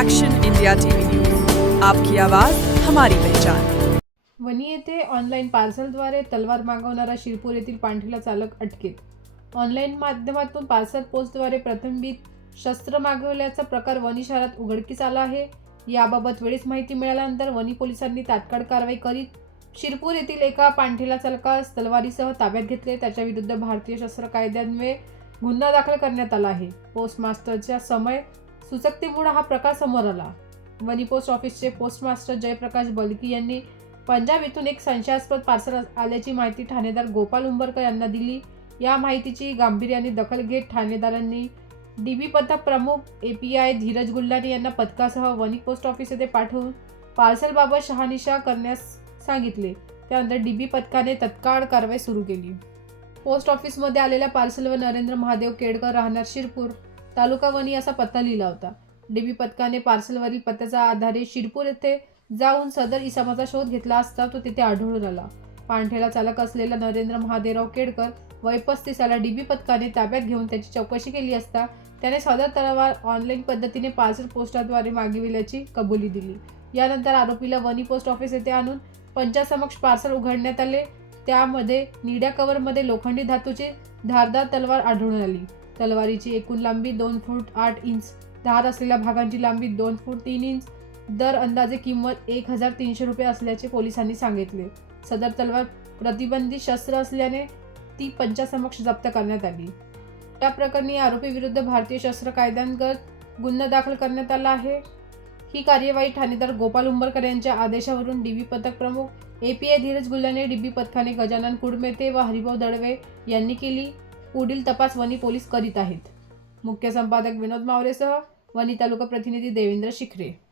Action India TV news आपकी आवाज हमारी पहचान. वणी येथे ऑनलाईन पार्सलद्वारे तलवार मागवणारा शिरपूर येथील पांढरीला चालक अटकेत. ऑनलाईन माध्यमातून पार्सल पोस्टद्वारे प्रथमबीत शस्त्र मागवल्याचा प्रकार वणी शहरात उघडकीस आला आहे. याबाबत वेळीच माहिती मिळाल्यानंतर वणी पोलिसांनी तात्काळ कारवाई करीत शिरपूर येथील एका पांढरीला चालकास तलवारीसह ताब्यात घेतले. त्याच्या विरुद्ध भारतीय शस्त्र कायद्यान्वये गुन्हा दाखल करण्यात आला आहे. पोस्टमास्टरच्या समय सुचकतेमुळे हा प्रकार समोर आला. वणी पोस्ट ऑफिसचे पोस्टमास्टर जयप्रकाश बलकी यांनी पंजाब येथून एक संशयास्पद पार्सल आल्याची माहिती ठाणेदार गोपाल उंबरकर यांना दिली. या माहितीची गांभीर्याने दखल घेत ठाणेदारांनी डी बी पथक प्रमुख A P I Dheeraj Gulani यांना पथकासह वनिक पोस्ट ऑफिस येथे पाठवून पार्सलबाबत शहानिशा करण्यास सांगितले. त्यानंतर डी बी पथकाने तत्काळ कारवाई सुरू केली. पोस्ट ऑफिसमध्ये आलेल्या पार्सलवर नरेंद्र महादेव केडकर राहणार शिरपूर तालुका वणी असा पत्ता लिहिला होता. डीबी पथकाने पार्सलवरील पत्त्याच्या आधारे शिरपूर येथे जाऊन सदर इसमाचा शोध घेतला असता तो तिथे आढळून आला. पांढऱ्याला चालक असलेला नरेंद्र महादेवराव केडकर वय पस्तीस डीबी पथकाने ताब्यात घेऊन त्याची चौकशी केली असता त्याने सदर तलवार ऑनलाईन पद्धतीने पार्सल पोस्टाद्वारे मागविल्याची कबुली दिली. यानंतर आरोपीला वनी पोस्ट ऑफिस येथे आणून पंचासमक्ष पार्सल उघडण्यात आले. त्यामध्ये निड्या कव्हरमध्ये लोखंडी धातूची धारदार तलवार आढळून आली. तलवारीची एकूण लांबी दोन फूट आठ इंच. धार असलेल्या भागांची लांबी दोन फूट तीन इंच. दर अंदाजे किंमत एक हजार तीनशे रुपये असल्याचे पोलिसांनी सांगितले. सदर तलवार प्रतिबंधित शस्त्र असल्याने ती पंचासमक्ष जप्त करण्यात आली. या प्रकरणी आरोपी विरुद्ध भारतीय शस्त्र कायद्यांतर्गत गुन्हा दाखल करण्यात आला आहे. ही कार्यवाही ठाणेदार गोपाल उंबरकर यांच्या आदेशावरून डीबी पथक प्रमुख ए धीरज गुल्लाने डीबी पथकाने गजानन कुडमेते व हरिभाऊ दळवे यांनी केली. पुढील तपास वनी पोलीस करीत आहेत. मुख्य संपादक विनोद मावरेसह वनी तालुका प्रतिनिधी देवेंद्र शिखरे.